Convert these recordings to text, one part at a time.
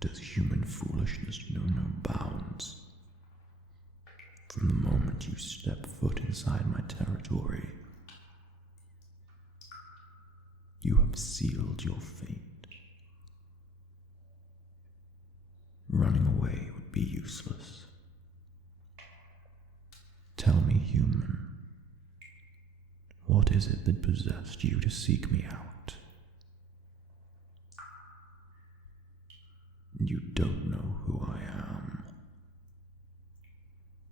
Does human foolishness know no bounds? From the moment you step foot inside my territory, you have sealed your fate. Running away would be useless. Tell me, human, what is it that possessed you to seek me out? You don't know who I am.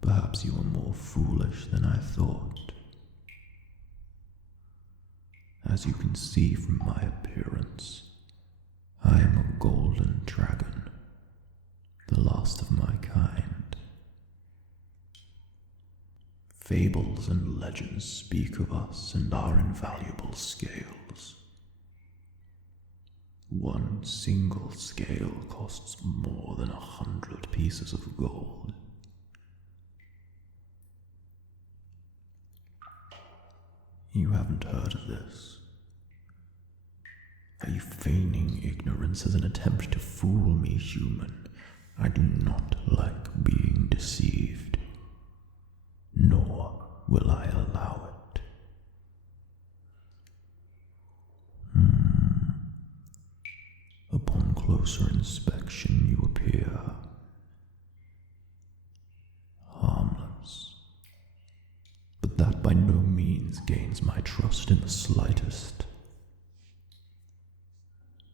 Perhaps you are more foolish than I thought. As you can see from my appearance, I am a golden dragon, the last of my kind. Fables and legends speak of us and our invaluable scales. One single scale costs more than 100 pieces of gold. You haven't heard of this. Are you feigning ignorance as an attempt to fool me, human? I do not like being deceived, nor will I allow it. Upon closer inspection, you appear harmless, but that by no means gains my trust in the slightest.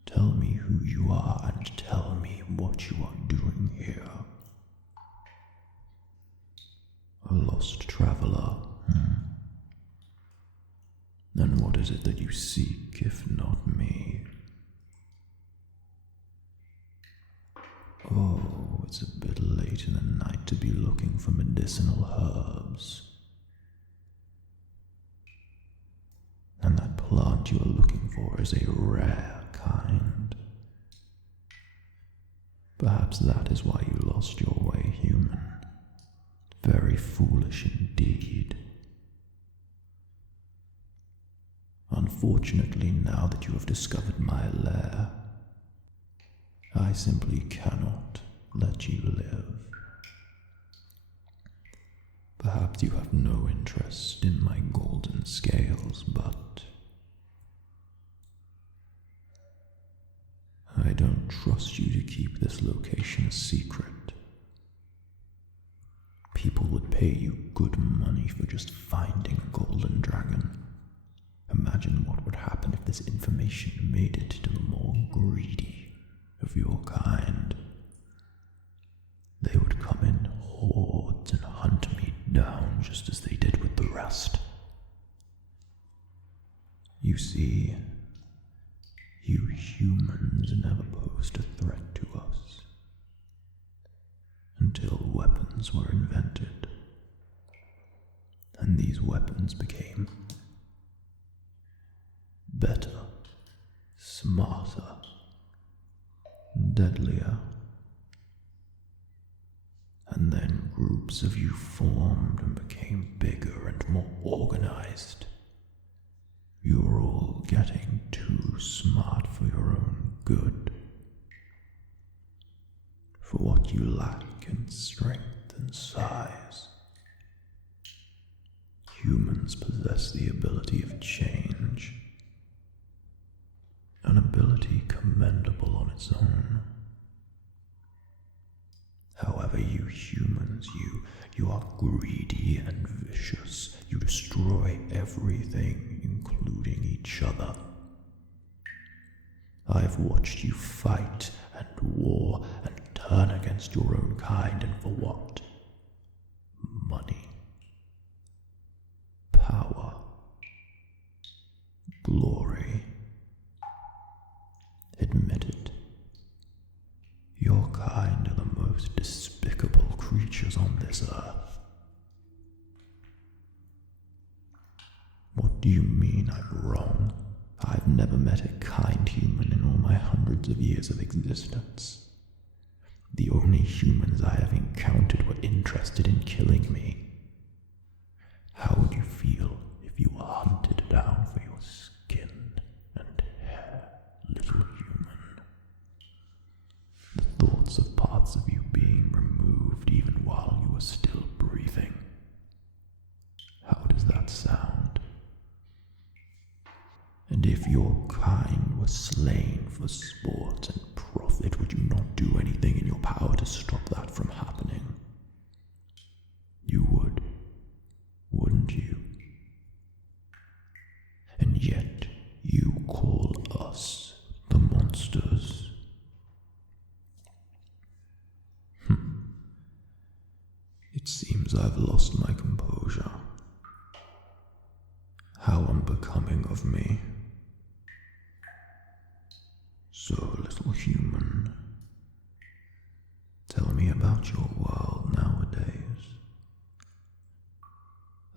Tell me who you are and tell me what you are doing here. A lost traveler, And what is it that you seek, if not me? Oh, it's a bit late in the night to be looking for medicinal herbs. And that plant you are looking for is a rare kind. Perhaps that is why you lost your way, human. Very foolish indeed. Unfortunately, now that you have discovered my lair, I simply cannot let you live. Perhaps you have no interest in my golden scales, but I don't trust you to keep this location a secret. People would pay you good money for just finding a golden dragon. Imagine what would happen if this information made it to the more greedy of your kind. They would come in hordes and hunt me down just as they did with the rest. You see, you humans never posed a threat to us until weapons were invented. And these weapons became better, smarter, deadlier. And then groups of you formed and became bigger and more organized. You're all getting too smart for your own good. For what you lack in strength and size. Humans possess the ability of change. An ability commendable on its own. However, you humans, you are greedy and vicious. You destroy everything, including each other. I've watched you fight and war and turn against your own kind, and for what? Money. Power. Glory. Admit it. Your kind are the most despicable creatures on this earth. What do you mean I'm wrong? I've never met a kind human in all my hundreds of years of existence. The only humans I have encountered were interested in killing me. How would you feel if you were hunted down for your skin and hair, little human? The parts of you being removed even while you were still breathing. How does that sound? And if your kind were slain for sport and profit, would you not do anything in your power to stop that from happening? You would, wouldn't you? And yet you call us the monsters. It seems I've lost my composure. How unbecoming of me. So, little human, tell me about your world nowadays.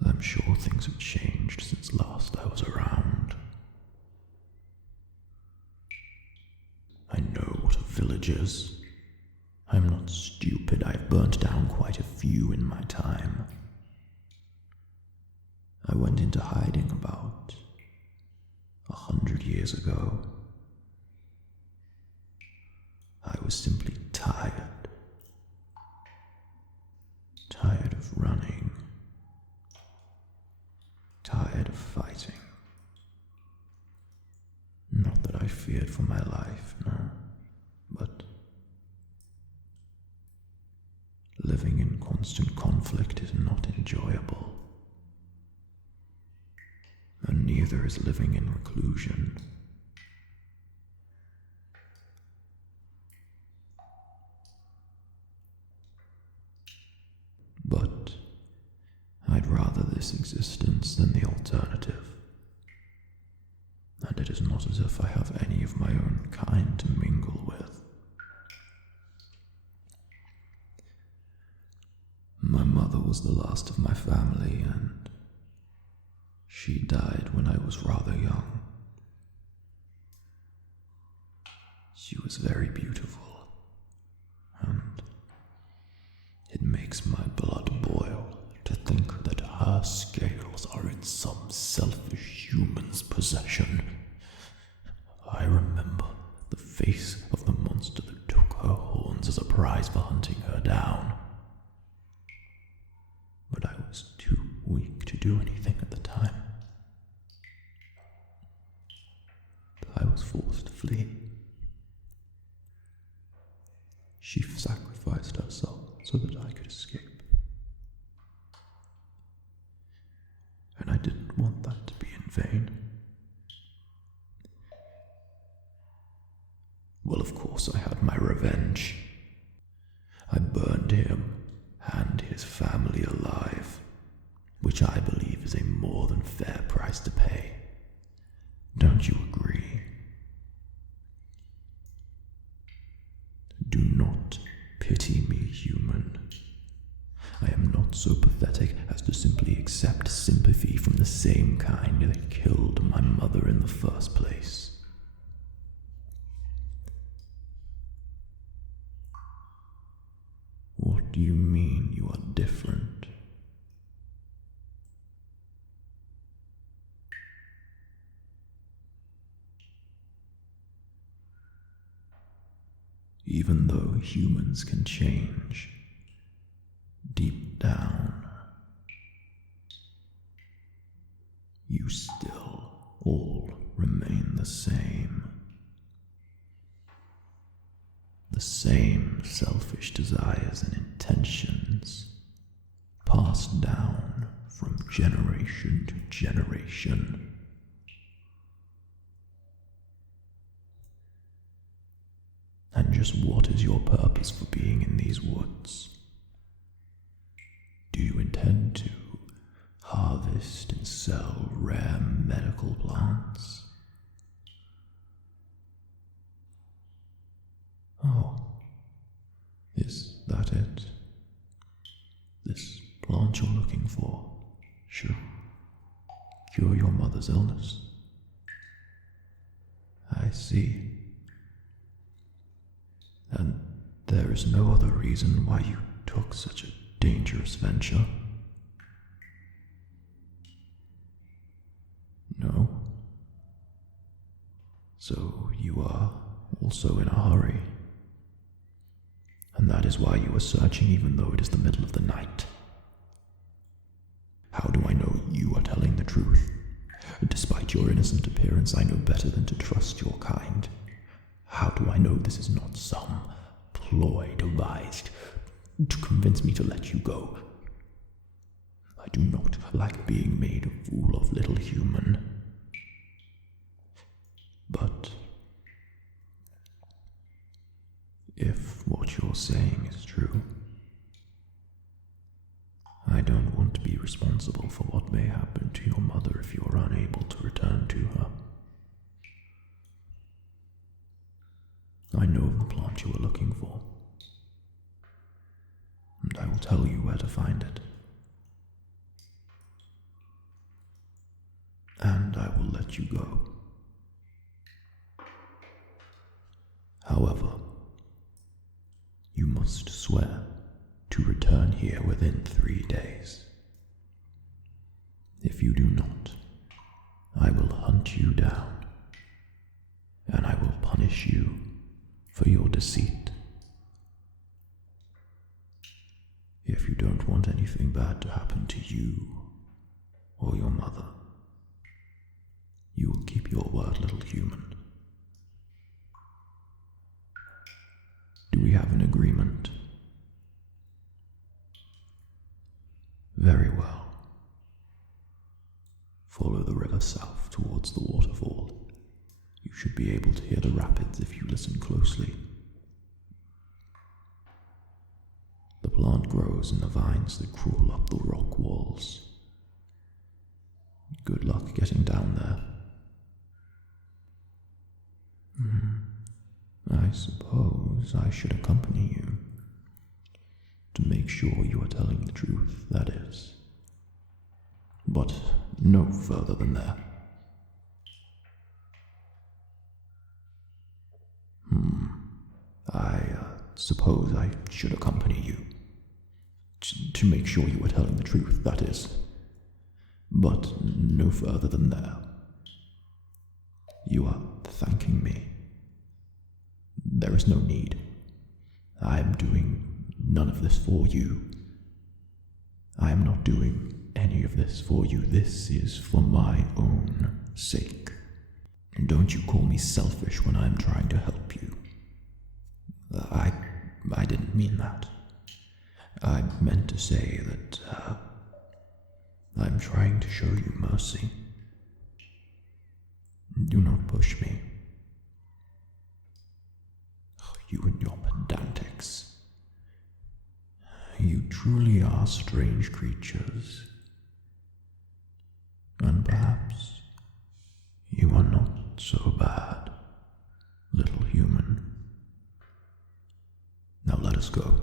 I'm sure things have changed since last I was around. I know what a village is. I'm not stupid. I've burnt down quite a few in my time. I went into hiding about 100 years ago. I was simply tired. Tired of running. Tired of fighting. Not that I feared for my life, no, but living in constant conflict is not enjoyable. And neither is living in reclusion. But I'd rather this existence than the alternative. And it is not as if I have any of my own kind to mingle with. My mother was the last of my family, and she died when I was rather young. She was very beautiful, and it makes my blood boil to think that her scales are in some selfish human's possession. I remember the face of the monster that took her horns as a prize for hunting her down. But I was too weak to do anything at the time. I was forced to flee. She sacrificed herself so that I could escape. And I didn't want that to be in vain. Well, of course I had my revenge. I burned him and his family alive, which I believe is a more than fair price to pay. Don't you agree? Do not pity me, human. I am not so pathetic as to simply accept sympathy from the same kind that killed my mother in the first place. What do you mean you are different? Even though humans can change, deep down, you still all remain the same. The same selfish desires and intentions, passed down from generation to generation. And just what is your purpose for being in these woods? Do you intend to harvest and sell rare medical plants? Oh, is that it? This plant you're looking for should cure your mother's illness? I see. And there is no other reason why you took such a dangerous venture? No? So you are also in a hurry? And that is why you are searching even though it is the middle of the night. How do I know you are telling the truth? Despite your innocent appearance, I know better than to trust your kind. How do I know this is not some ploy devised to convince me to let you go? I do not like being made a fool of, little human. But if what you're saying is true, I don't want to be responsible for what may happen to your mother if you're unable to return to her. I know the plant you are looking for, and I will tell you where to find it. And I will let you go. However, you must swear to return here within 3 days. If you do not, I will hunt you down, and I will punish you for your deceit. If you don't want anything bad to happen to you or your mother, you will keep your word, little human. Do we have an agreement? Very well. Follow the river south towards the waterfall. You should be able to hear the rapids if you listen closely. The plant grows in the vines that crawl up the rock walls. Good luck getting down there. I suppose I should accompany you. To make sure you are telling the truth, that is. But no further than there. I suppose I should accompany you. To make sure you are telling the truth, that is. But no further than there. You are thanking me. There is no need. I am doing none of this for you. I am not doing any of this for you. This is for my own sake. And don't you call me selfish when I am trying to help you. I didn't mean that. I meant to say that I'm trying to show you mercy. Do not push me. You and your pedantics. You truly are strange creatures. And perhaps you are not so bad, little human. Now let us go.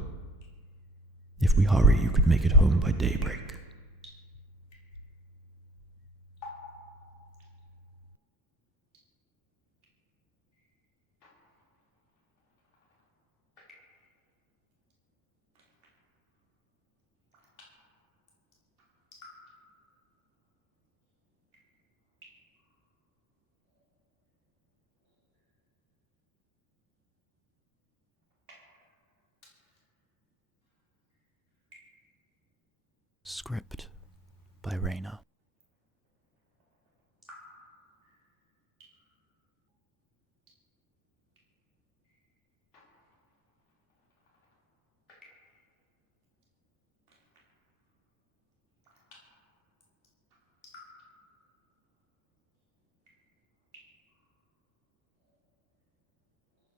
If we hurry, you could make it home by daybreak. Script by Raina.